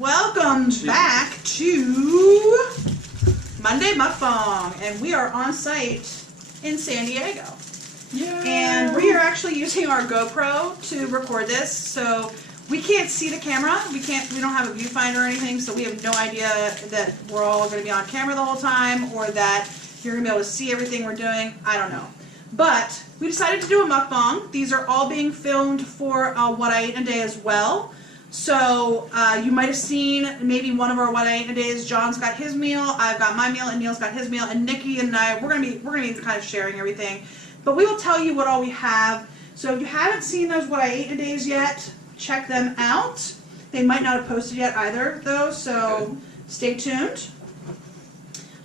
Welcome back to Monday Mukbang, and we are on site in San Diego. Yeah. And we are actually using our GoPro to record this, so we can't see the camera. We don't have a viewfinder or anything, so we have no idea that we're all going to be on camera the whole time, or that you're going to be able to see everything we're doing. I don't know. But we decided to do a mukbang. These are all being filmed for What I Ate in a Day as well. So you might have seen maybe one of our What I Ate in a Days. John's got his meal, I've got my meal, and Neil's got his meal, and Nikki and I, we're gonna be kind of sharing everything. But we will tell you what all we have. So if you haven't seen those What I Ate in a Days yet, check them out. They might not have posted yet either, though, so stay tuned.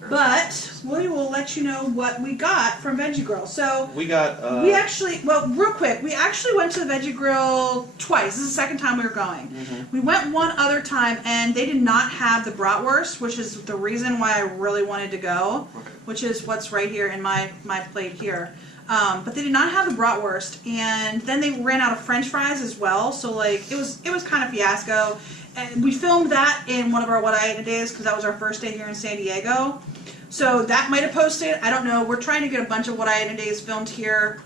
But we will let you know what we got from Veggie Grill. So we got. Real quick, we actually went to the Veggie Grill twice. This is the second time we were going. We went one other time, and they did not have the bratwurst, which is the reason why I really wanted to go, which is what's right here in my plate here. But they did not have the bratwurst, and then they ran out of French fries as well. So like it was kind of fiasco. And we filmed that in one of our What I Ate in a Days because that was our first day here in San Diego. So that might have posted. I don't know. We're trying to get a bunch of What I Ate in a Days filmed here.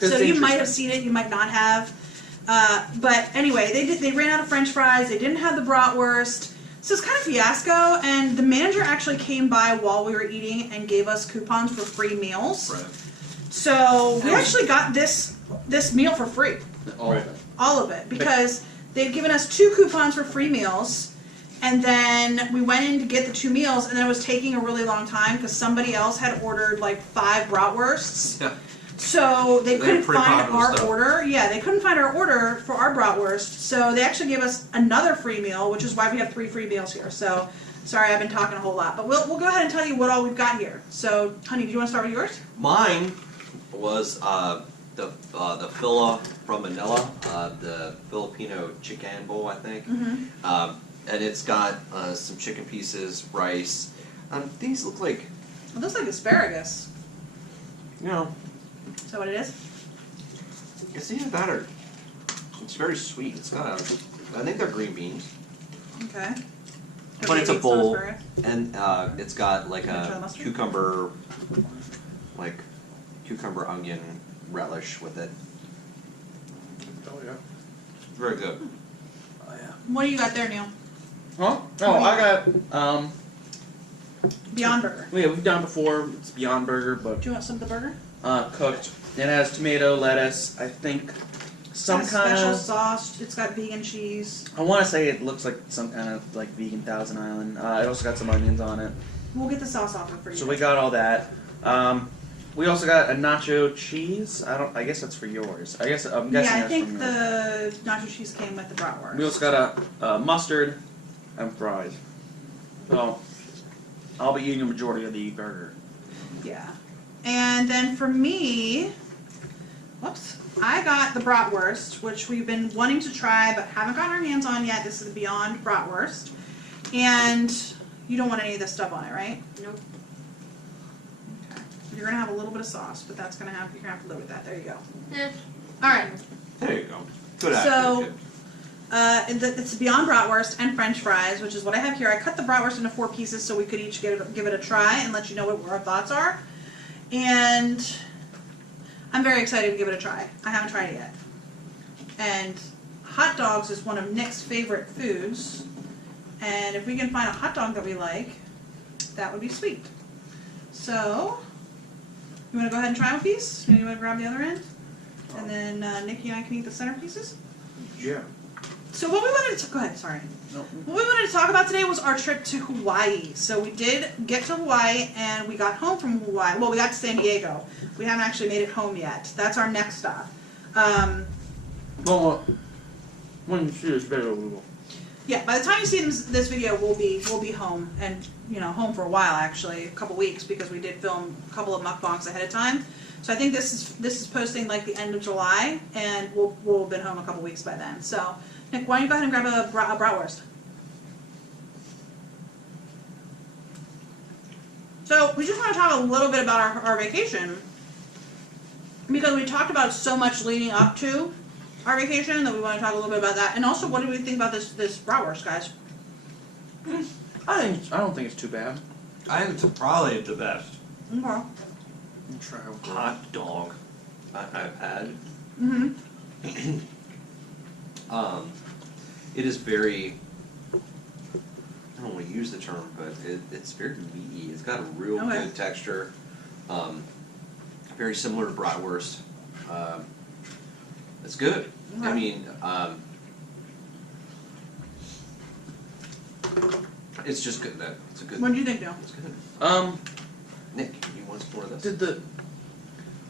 So you might have seen it. You might not have. But anyway, they ran out of French fries. They didn't have the bratwurst. So it's kind of fiasco. And the manager actually came by while we were eating and gave us coupons for free meals. Right. So we actually got this meal for free. All of it. All of it. Because they've given us 2 coupons for free meals. And then we went in to get the 2 meals, and then it was taking a really long time because somebody else had ordered like 5 bratwursts. Yeah. So they couldn't find our order. Yeah, they couldn't find our order for our bratwurst. So they actually gave us another free meal, which is why we have 3 free meals here. So sorry, I've been talking a whole lot, but we'll go ahead and tell you what all we've got here. So, honey, do you want to start with yours? Mine was the fila from Manila, the Filipino chicken bowl, I think. And it's got some chicken pieces, rice. These look like... It looks like asparagus. You know. Is that what it is? It's either that or... It's very sweet. It's got I think they're green beans. Okay. But it's a bowl, and it's got like a cucumber onion relish with it. Oh yeah. Very good. Oh yeah. What do you got there, Neil? Huh? Oh, I got Beyond Burger. Yeah, we've done before. It's Beyond Burger, but do you want some of the burger? Cooked. It has tomato, lettuce. I think some kind of special sauce. It's got vegan cheese. I want to say it looks like some kind of like vegan Thousand Island. It also got some onions on it. We'll get the sauce off it for you. So we got all that. We also got a nacho cheese. I guess that's for yours. I'm guessing. Yeah, I think the nacho cheese came with the bratwurst. We also got a mustard and fries. So I'll be eating a majority of the burger. Yeah. And then for me, whoops, I got the bratwurst, which we've been wanting to try but haven't gotten our hands on yet. This is the Beyond bratwurst. And you don't want any of this stuff on it, right? Nope. Okay. You're gonna have a little bit of sauce, but you're gonna have to live with that. There you go. Eh. All right. There you go. Good So, it's Beyond bratwurst and French fries, which is what I have here. I cut the bratwurst into 4 pieces so we could each give it a try and let you know what our thoughts are. And I'm very excited to give it a try. I haven't tried it yet. And hot dogs is one of Nick's favorite foods. And if we can find a hot dog that we like, that would be sweet. So, you want to go ahead and try one piece? You want to grab the other end? And then Nikki and I can eat the center pieces? Yeah. So what we wanted to go ahead, sorry. Nope. What we wanted to talk about today was our trip to Hawaii. So we did get to Hawaii, and we got home from Hawaii. Well, we got to San Diego. We haven't actually made it home yet. That's our next stop. Well, when you see this video, we will. Yeah, by the time you see this video, we'll be home, and home for a while actually, a couple weeks, because we did film a couple of mukbangs ahead of time. So I think this is posting like the end of July, and we'll have been home a couple weeks by then. So. Nick, why don't you go ahead and grab a bratwurst? So we just want to talk a little bit about our vacation, because we talked about it so much leading up to, our vacation, that we want to talk a little bit about that. And also, what do we think about this bratwurst, guys? I don't think it's too bad. I think it's probably the best Okay. I'll try hot dog I've had. Mm-hmm. It is very, I don't want to use the term, but it's very meaty. It's got a real Okay. good texture. Very similar to bratwurst. It's good. I Okay. mean, it's just good. It's a good. What do you think, Neil? It's good. Nick, Nick, you want some more of this? did the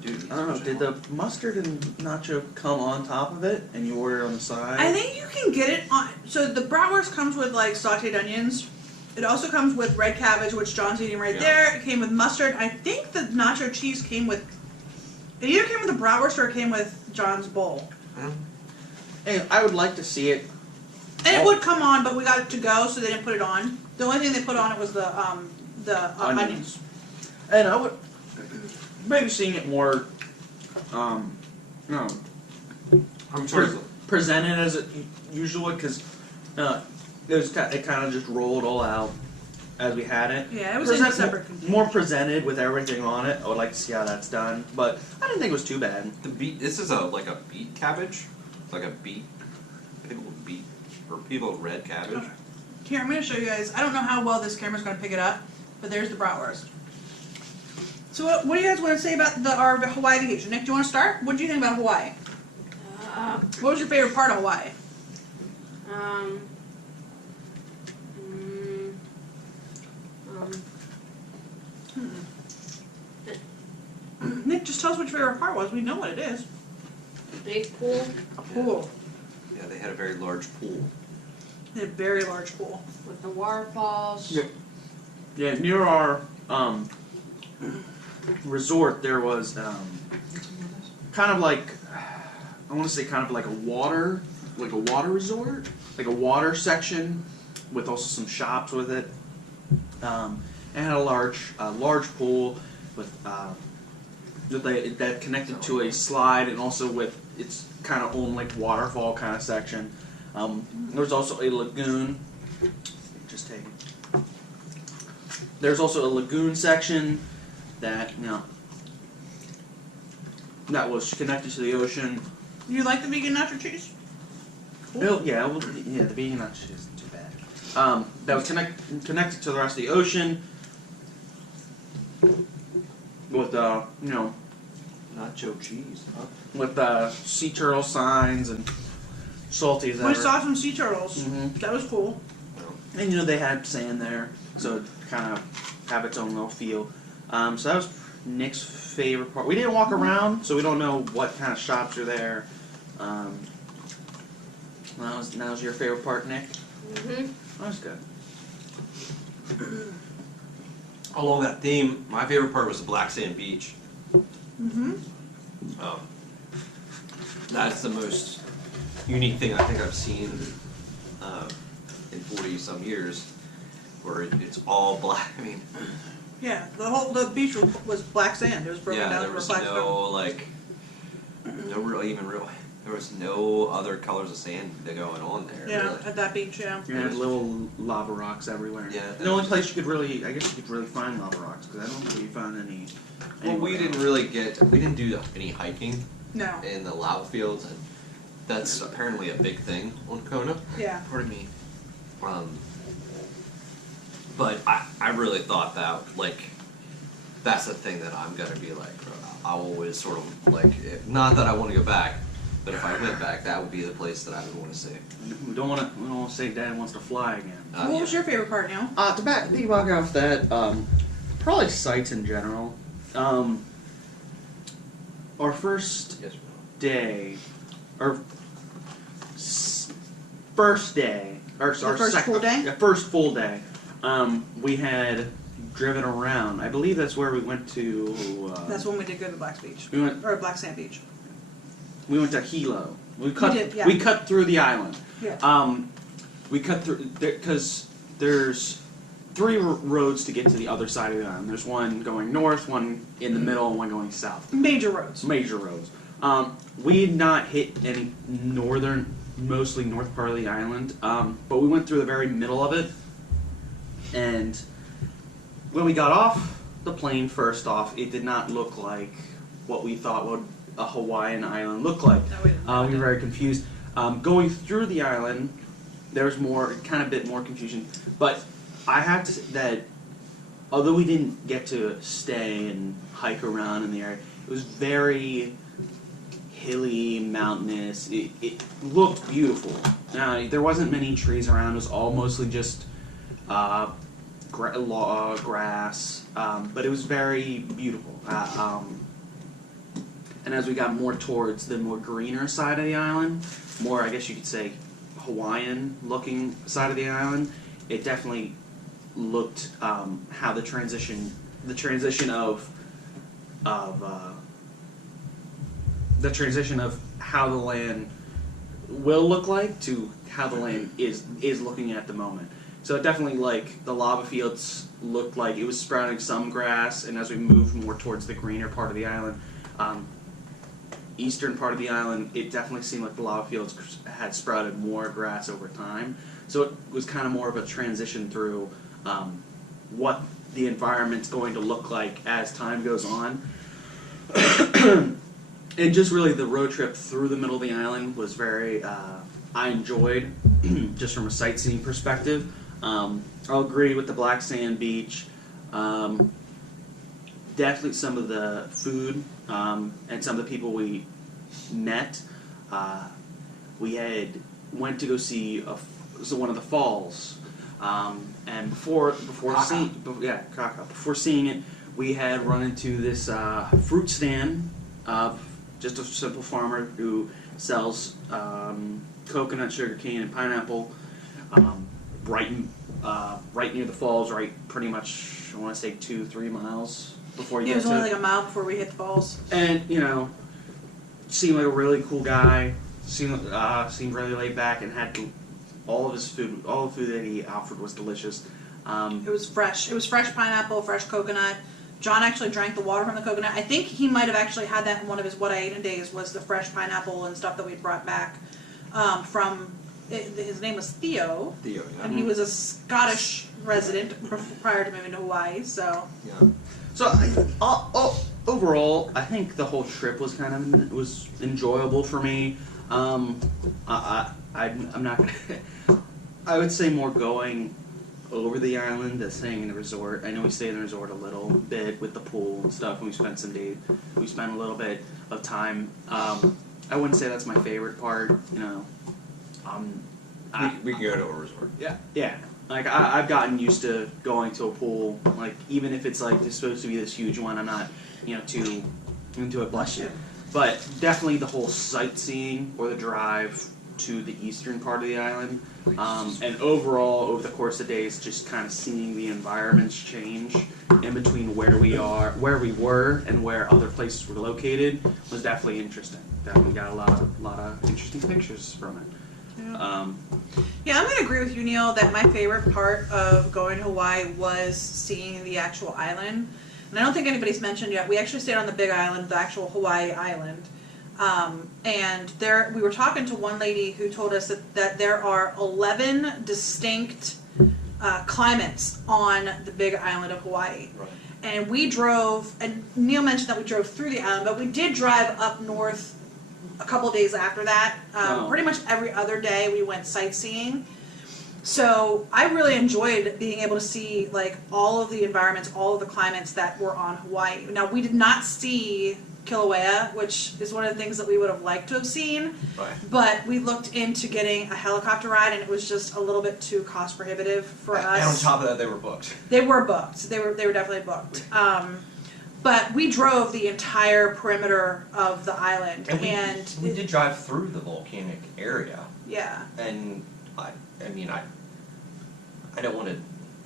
Dude, I don't know, did the mustard and nacho come on top of it and you order it on the side? I think you can get it on. So the bratwurst comes with like sautéed onions. It also comes with red cabbage, which John's eating right there. It came with mustard. I think the nacho cheese came with. It either came with the bratwurst or it came with John's bowl. And I would like to see it. And it would come on, but we got it to go, so they didn't put it on. The only thing they put on it was the onions. And I would maybe seeing it more, I'm sorry. presented as it usually, because it kind of just rolled all out as we had it. Yeah, it was in a separate container. More presented with everything on it. I would like to see how that's done, but I didn't think it was too bad. The beet. This is like a beet cabbage. It's like a beet. People beet or people red cabbage. Okay. Here, I'm going to show you guys. I don't know how well this camera's going to pick it up, but there's the bratwurst. So what do you guys want to say about our Hawaii vacation? Nick, do you want to start? What do you think about Hawaii? What was your favorite part of Hawaii? Nick, just tell us what your favorite part was. We know what it is. Big pool A pool. Yeah, they had a very large pool. They had a very large pool. with the waterfalls. Yeah. Yeah, near our resort there was kind of like I want to say kind of like a water resort, like a water section with also some shops with it. And had a large pool with that connected to a slide and also with its kind of own like waterfall kind of section. There was also a lagoon. Just take it. There's also a lagoon section that that was connected to the ocean. You like the vegan nacho cheese? The vegan nacho cheese isn't too bad. That was connected to the rest of the ocean with Nacho cheese. Huh? with sea turtle signs and salty as ever. We saw some sea turtles. Mhm. That was cool. And they had sand there, so it kind of have its own little feel. So that was Nick's favorite part. We didn't walk around, so we don't know what kind of shops are there. That was your favorite part, Nick? Mm-hmm. That was good. Along that theme, my favorite part was the black sand beach. Mm-hmm. That's the most unique thing I think I've seen in 40 some years, where it's all black. I mean, Yeah, the beach was black sand. It was broken yeah, down there for was black there was no other colors of sand going on there. Yeah, really. at that beach, yeah. You had little lava rocks everywhere. Yeah. The only place you could really find lava rocks, because I don't think you found any. Well, we didn't do any hiking No. in the lava fields, and that's apparently a big thing on Kona. Yeah. Pardon me. But I really thought that, like, that's the thing that I'm gonna be like, I always sort of like, not that I want to go back, but if I went back, that would be the place that I would want to see. We don't want to say Dad wants to fly again. What was your favorite part, Neil? To piggyback off that, probably sights in general. Our first Yes. day, or first day, or our first full day? First full day. We had driven around. I believe that's where we went to. That's when we did go to Black Beach. We went. Or Black Sand Beach. We went to Hilo. We cut. yeah. We cut through the island. Yeah. We cut through because there's 3 roads to get to the other side of the island. There's one going north, one in the middle, and one going south. Major roads. Major roads. We did not hit any mostly north part of the island, but we went through the very middle of it. And when we got off the plane, first off, it did not look like what we thought would a Hawaiian island look like. No, We were very confused. Going through the island, there was a bit more confusion. But I have to say that although we didn't get to stay and hike around in the area, it was very hilly, mountainous. It looked beautiful. There wasn't many trees around. It was all mostly just grass, but it was very beautiful. And as we got more towards the more greener side of the island, more, I guess you could say, Hawaiian-looking side of the island, it definitely looked how the transition of how the land will look like to how the land is looking at the moment. So it definitely, like, the lava fields looked like it was sprouting some grass, and as we moved more towards the greener part of the island, eastern part of the island, it definitely seemed like the lava fields had sprouted more grass over time. So it was kind of more of a transition through what the environment's going to look like as time goes on. And just really the road trip through the middle of the island was very, I enjoyed, just from a sightseeing perspective. I'll agree with the black sand beach. Definitely some of the food and some of the people we met. We had went to go see one of the falls, and before seeing it, we had run into this fruit stand of just a simple farmer who sells coconut, sugarcane, and pineapple. Right near the falls, right pretty much, I want to say 2-3 miles before you It get was to only like a mile before we hit the falls. And, seemed like a really cool guy, seemed really laid back, and had all of his food, all the food that he offered was delicious. It was fresh. It was fresh pineapple, fresh coconut. John actually drank the water from the coconut. I think he might have actually had that in one of his What I Ate in Days, was the fresh pineapple and stuff that we brought back from... His name was Theo. Theo, yeah. And he was a Scottish resident prior to moving to Hawaii, so... Yeah. So, overall, I think the whole trip was was enjoyable for me. I'm not gonna... I would say more going over the island than staying in the resort. I know we stayed in the resort a little bit with the pool and stuff, and we spent a little bit of time. I wouldn't say that's my favorite part, We can go to a resort. Yeah. Like, I've gotten used to going to a pool, like, even if it's, like, it's supposed to be this huge one, I'm not, too into it, bless you. But definitely the whole sightseeing, or the drive to the eastern part of the island, and overall, over the course of days, just kind of seeing the environments change in between where we were, and where other places were located, was definitely interesting. Definitely got a lot of interesting pictures from it. Yeah, I'm going to agree with you, Neil, that my favorite part of going to Hawaii was seeing the actual island. And I don't think anybody's mentioned yet, we actually stayed on the big island, the actual Hawaii island. And we were talking to one lady who told us that there are 11 distinct climates on the big island of Hawaii. Right. And we drove, and Neil mentioned that we drove through the island, but we did drive up north a couple of days after that. Pretty much every other day we went sightseeing. So I really enjoyed being able to see like all of the environments, all of the climates that were on Hawaii. Now, we did not see Kilauea, which is one of the things that we would have liked to have seen. Right. But we looked into getting a helicopter ride, and it was just a little bit too cost prohibitive for us. And on top of that, they were booked. They were booked. They were definitely booked. But we drove the entire perimeter of the island, And we did drive through the volcanic area. Yeah. And I don't want to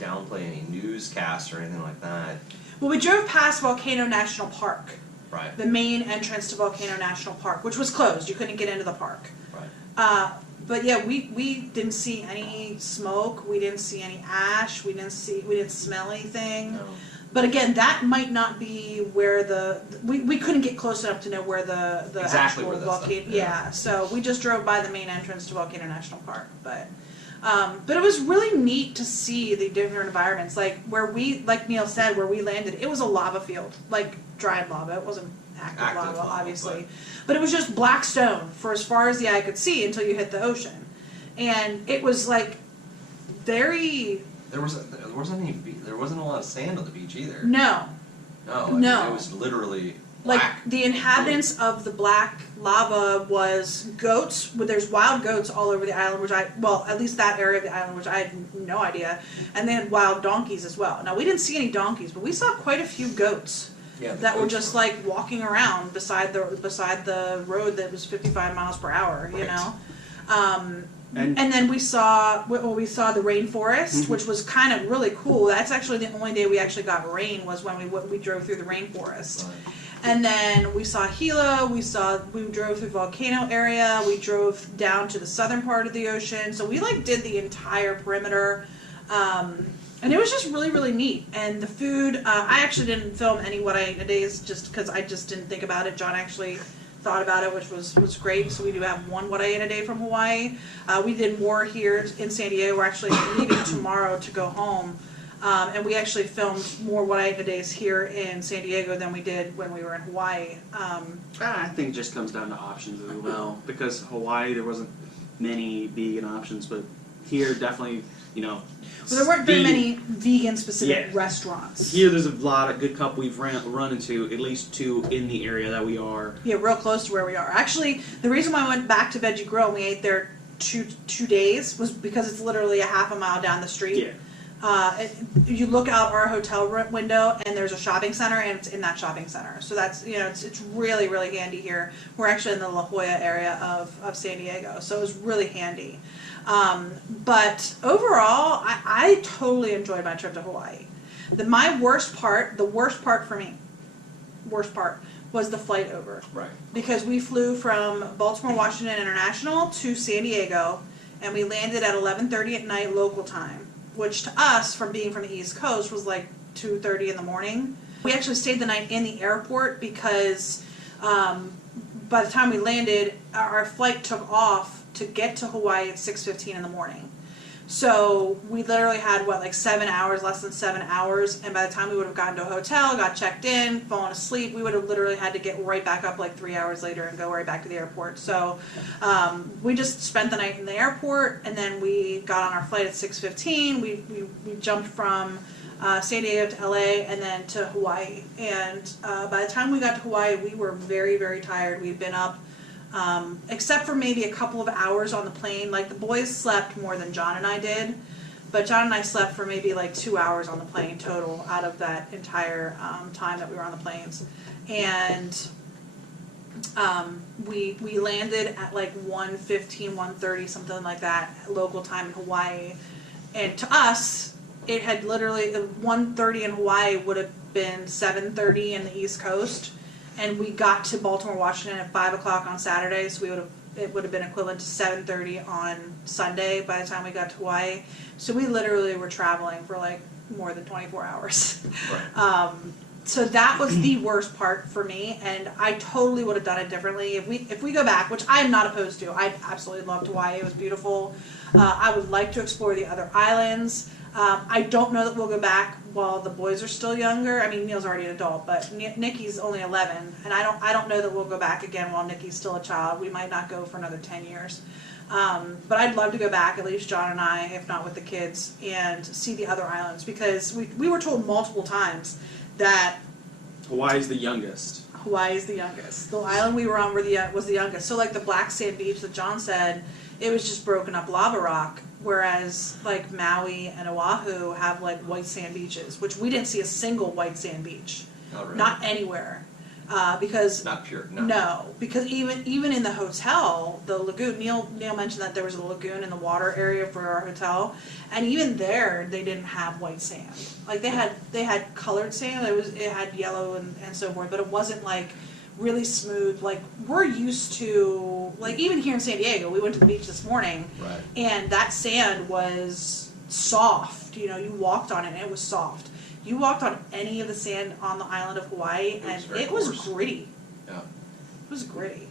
downplay any newscasts or anything like that. Well, we drove past Volcano National Park, Right. the main entrance to Volcano National Park, which was closed. You couldn't get into the park. Right. But yeah, we didn't see any smoke. We didn't see any ash. We didn't smell anything. No. But again, that might not be where we couldn't get close enough to know where the Exactly actual where that volcano. stuff- Yeah, so we just drove by the main entrance to Volcano National Park, but it was really neat to see the different environments. Like like Neil said, where we landed, it was a lava field, like dried lava. It wasn't active lava, obviously, but it was just black stone for as far as the eye could see until you hit the ocean, and it was like very. There wasn't a lot of sand on the beach either. No. No. I No. mean, it was literally Like black. the inhabitants of the black lava was goats. There's wild goats all over the island, at least that area of the island, which I had no idea. And they had wild donkeys as well. Now we didn't see any donkeys, but we saw quite a few goats Yeah, the that were goats just like walking around beside the road that was 55 miles per hour. You Right. know. And And then we saw the rainforest, which was kind of really cool. That's actually the only day we actually got rain was when we drove through the rainforest. Right. And then we saw Gila. We drove through Volcano area. We drove down to the southern part of the ocean. So we like did the entire perimeter, and it was just really really neat. And the food, I actually didn't film any what I ate in a days just because I just didn't think about it. John actually thought about it, which was great. So we do have one what I ate a day from Hawaii. We did more here in San Diego. We're actually leaving tomorrow to go home, and we actually filmed more what I ate in a days here in San Diego than we did when we were in Hawaii. I think it just comes down to options as well. Because Hawaii, there wasn't many vegan options, but here definitely, you know. Well, there weren't very vegan- many vegan-specific Yeah. restaurants. Here, there's a lot of good couple we've run into, at least two in the area that we are. Yeah, real close to where we are. Actually, the reason why I went back to Veggie Grill and we ate there two days was because it's literally a half a mile down the street. Yeah. You look out our hotel window and there's a shopping center and it's in that shopping center. So that's, it's really, really handy here. We're actually in the La Jolla area of San Diego. So it was really handy. But overall, I totally enjoyed my trip to Hawaii. The worst part for me, was the flight over. Right. Because we flew from Baltimore Washington International to San Diego, and we landed at 11:30 at night local time, which to us, from being from the East Coast, was like 2:30 in the morning. We actually stayed the night in the airport because by the time we landed, our flight took off to get to Hawaii at 6:15 in the morning. So we literally had, like 7 hours, less than 7 hours, and by the time we would have gotten to a hotel, got checked in, fallen asleep, we would have literally had to get right back up like 3 hours later and go right back to the airport. So we just spent the night in the airport, and then we got on our flight at 6:15. We jumped from San Diego to LA and then to Hawaii. And by the time we got to Hawaii, we were very, very tired. We'd been up, except for maybe a couple of hours on the plane. Like the boys slept more than John and I did, but John and I slept for maybe like 2 hours on the plane total out of that entire time that we were on the planes. And we landed at like 1:15, 1:30, something like that, local time in Hawaii. And to us, it had literally 1:30 in Hawaii would have been 7:30 in the East Coast, and we got to Baltimore, Washington at 5 o'clock on Saturday, so it would have been equivalent to 7:30 on Sunday by the time we got to Hawaii. So we literally were traveling for like more than 24 hours. Right. So that was the worst part for me, and I totally would have done it differently if we go back, which I am not opposed to. I absolutely loved Hawaii; it was beautiful. I would like to explore the other islands. I don't know that we'll go back while the boys are still younger. I mean, Neil's already an adult, but Nikki's only 11, and I don't know that we'll go back again while Nikki's still a child. We might not go for another 10 years. But I'd love to go back, at least John and I, if not with the kids, and see the other islands, because we were told multiple times that Hawaii's the youngest. Hawaii is the youngest. The island we were on was the youngest. So like the black sand beach that John said, it was just broken up lava rock, whereas like Maui and Oahu have like white sand beaches, which we didn't see a single white sand beach. Oh, really? Not anywhere. Because Not pure. no, because even in the hotel, the lagoon. Neil mentioned that there was a lagoon in the water area for our hotel, and even there they didn't have white sand. Like they had colored sand. It had yellow and so forth, but it wasn't like really smooth. Like we're used to, like even here in San Diego, we went to the beach this morning, Right. and that sand was soft. You walked on it and it was soft. You walked on any of the sand on the island of Hawaii, and it was gritty. Yeah. It was gritty.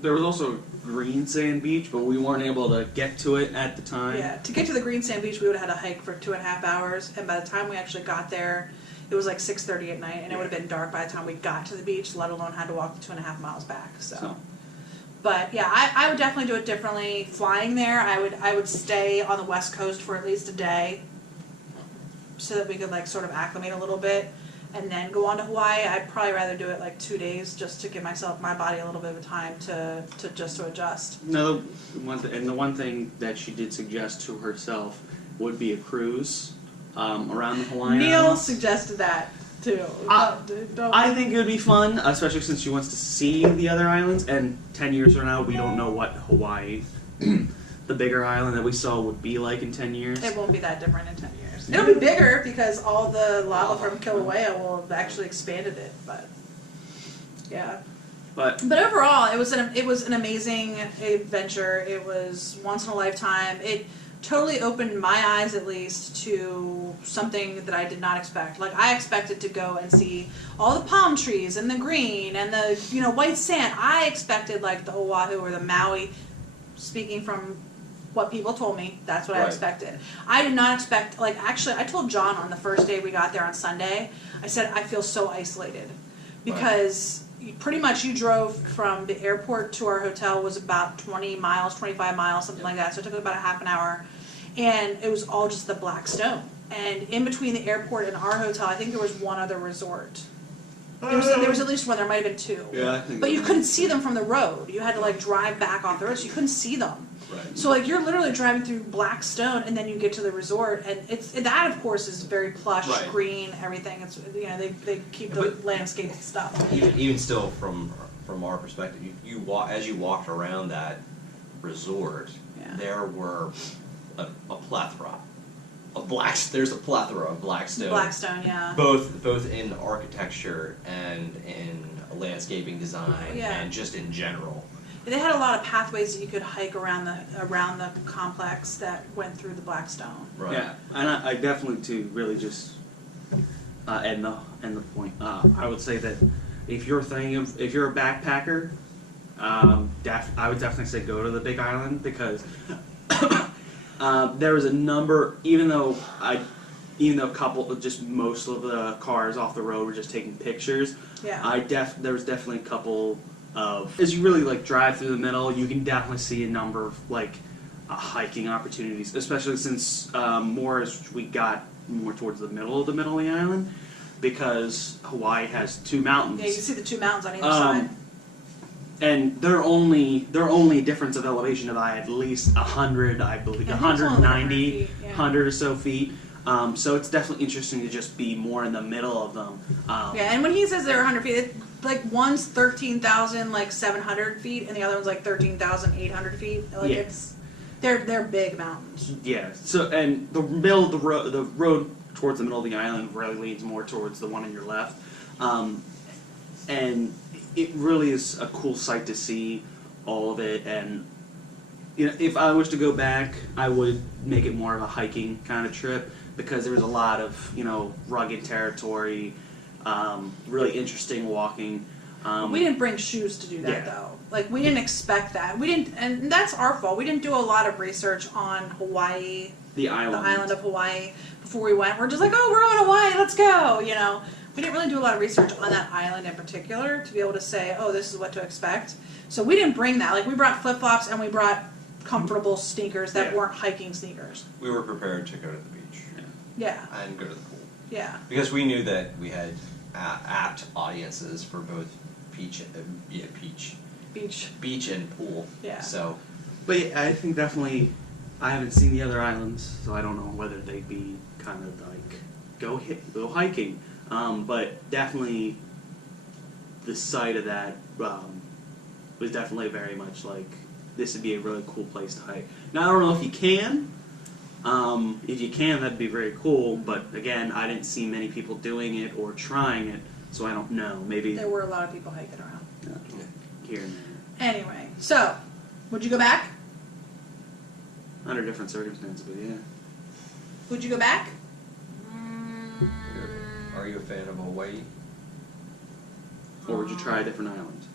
There was also green sand beach, but we weren't able to get to it at the time. Yeah, to get to the green sand beach, we would have had to hike for 2.5 hours, and by the time we actually got there, it was like 6:30 at night, and it would have been dark by the time we got to the beach, let alone had to walk the 2.5 miles back. So. But yeah, I would definitely do it differently. Flying there, I would stay on the West Coast for at least a day, so that we could like sort of acclimate a little bit, and then go on to Hawaii. I'd probably rather do it like 2 days just to give my body a little bit of time to adjust. No, the one thing that she did suggest to herself would be a cruise around the Hawaiian Neil Islands. suggested that too. I think it would be fun, especially since she wants to see the other islands, and 10 years from now, we don't know what Hawaii, the bigger island that we saw, would be like in 10 years. It won't be that different in 10 years. It'll be bigger because all the lava from Kilauea will have actually expanded it, but yeah. But overall, it was an amazing adventure. It was once in a lifetime. It totally opened my eyes, at least, to something that I did not expect. Like, I expected to go and see all the palm trees and the green and the white sand. I expected like the Oahu or the Maui. Speaking from what people told me, that's what I expected. I did not expect, like, actually, I told John on the first day we got there on Sunday, I said, I feel so isolated. Because pretty much you drove from the airport to our hotel was about 20 miles, 25 miles, something like that. So it took about a half an hour. And it was all just the black stone. And in between the airport and our hotel, I think there was one other resort. There was at least one. There might have been two. yeah, I think But you couldn't see them from the road. You had to like drive back off the road, so you couldn't see them. Right. So like you're literally driving through black stone, and then you get to the resort, and that of course is very plush, green, everything. It's they keep the landscape stuff. Even still, from our perspective, you walk as you walked around that resort, there were a plethora of there's a plethora of black stone. Black stone, yeah. Both in architecture and in landscaping design and just in general. They had a lot of pathways that you could hike around the complex that went through the black stone. Right. Yeah, and I definitely, to really just end the point, I would say that if you're a backpacker, I would definitely say go to the Big Island, because there was a number, even though most of the cars off the road were just taking pictures. Yeah. There was definitely a couple of, as you really like drive through the middle, you can definitely see a number of like hiking opportunities, especially since more as we got more towards the middle of the island, because Hawaii has two mountains. Yeah, you can see the two mountains on either side. And they're only a difference of elevation of at least 100, I believe, 190, 100 or so feet. So it's definitely interesting to just be more in the middle of them. And when he says they're 100 feet, it's like one's 13,700 feet, and the other one's like 13,800 feet. Like they're big mountains. Yeah. So and the road towards the middle of the island really leads more towards the one on your left, and it really is a cool sight to see all of it. And if I was to go back, I would make it more of a hiking kind of trip, because there was a lot of rugged territory, really interesting walking. We didn't bring shoes to do that though. Like we didn't expect that. We didn't, and that's our fault. We didn't do a lot of research on Hawaii, the island of Hawaii, before we went. We're just like, oh, we're on Hawaii, let's go. We didn't really do a lot of research on that island in particular to be able to say, oh, this is what to expect. So we didn't bring that. Like we brought flip flops and we brought comfortable sneakers that weren't hiking sneakers. We were prepared to go to the beach. Yeah. And go to the pool. Yeah. Because we knew that we had apt audiences for both beach and pool. Yeah. So. But yeah, I think definitely, I haven't seen the other islands, so I don't know whether they'd be kind of like go hiking. But definitely, the sight of that was definitely very much like, this would be a really cool place to hike. Now, I don't know if you can. If you can, that'd be very cool. But again, I didn't see many people doing it or trying it, so I don't know. Maybe there were a lot of people hiking around. Here and there. Anyway, so would you go back? Under different circumstances, but yeah. Would you go back? fan of Hawaii. Or would you try a different island?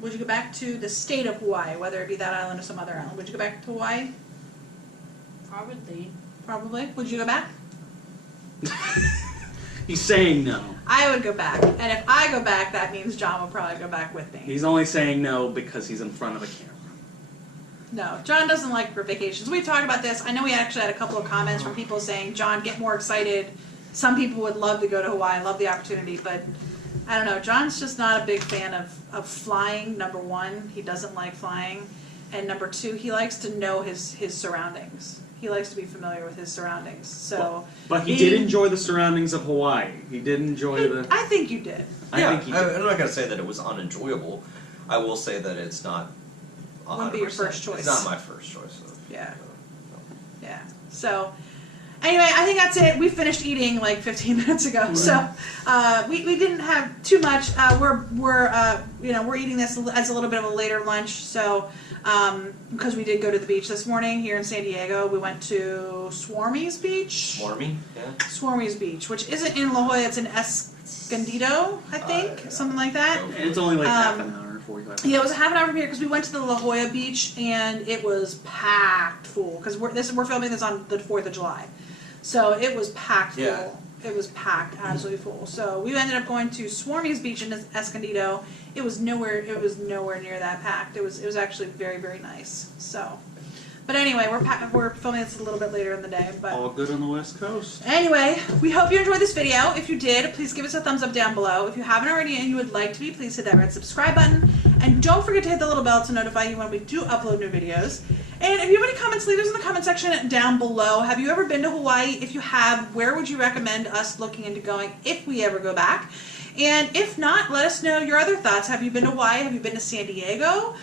Would you go back to the state of Hawaii, whether it be that island or some other island? Would you go back to Hawaii? Probably. Probably. Would you go back? He's saying no. I would go back. And if I go back, that means John will probably go back with me. He's only saying no because he's in front of a camera. No, John doesn't like vacations. We've talked about this. I know we actually had a couple of comments from people saying, John, get more excited. Some people would love to go to Hawaii, love the opportunity, but I don't know. John's just not a big fan of flying, number one. He doesn't like flying. And number two, he likes to know his surroundings. He likes to be familiar with his surroundings. So, But he did enjoy the surroundings of Hawaii. He did enjoy the... I think you did. I think he did. I'm not going to say that it was unenjoyable. I will say that it's not 100%. Wouldn't be your first choice. It's not my first choice. Yeah. Yeah. So, anyway, I think that's it. We finished eating like 15 minutes ago, Right. so we didn't have too much. We're eating this as a little bit of a later lunch. So, because we did go to the beach this morning here in San Diego, we went to Swarmy's Beach. Swarmy, yeah. Swarmy's Beach, which isn't in La Jolla, it's in Escondido, I think, Yeah. something like that. Okay. And it's only like half an hour, 45 minutes. Yeah, it was a half an hour from here because we went to the La Jolla Beach and it was packed full because we're filming this on the 4th of July, so it was packed full. Yeah. It was packed, absolutely full. So we ended up going to Swarmy's Beach in Escondido. It was nowhere near that packed. It was actually very, very nice. So, but anyway, we're filming this a little bit later in the day, but. All good on the West Coast. Anyway, we hope you enjoyed this video. If you did, please give us a thumbs up down below. If you haven't already and you would like to be, please hit that red subscribe button. And don't forget to hit the little bell to notify you when we do upload new videos. And if you have any comments, leave those in the comment section down below. Have you ever been to Hawaii? If you have, where would you recommend us looking into going if we ever go back? And if not, let us know your other thoughts. Have you been to Hawaii? Have you been to San Diego?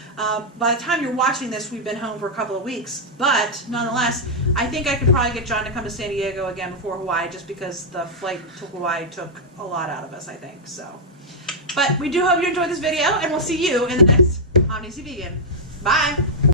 By the time you're watching this, we've been home for a couple of weeks. But nonetheless, I think I could probably get John to come to San Diego again before Hawaii just because the flight to Hawaii took a lot out of us, I think. So, but we do hope you enjoyed this video, and we'll see you in the next Omnis Vegan. Bye!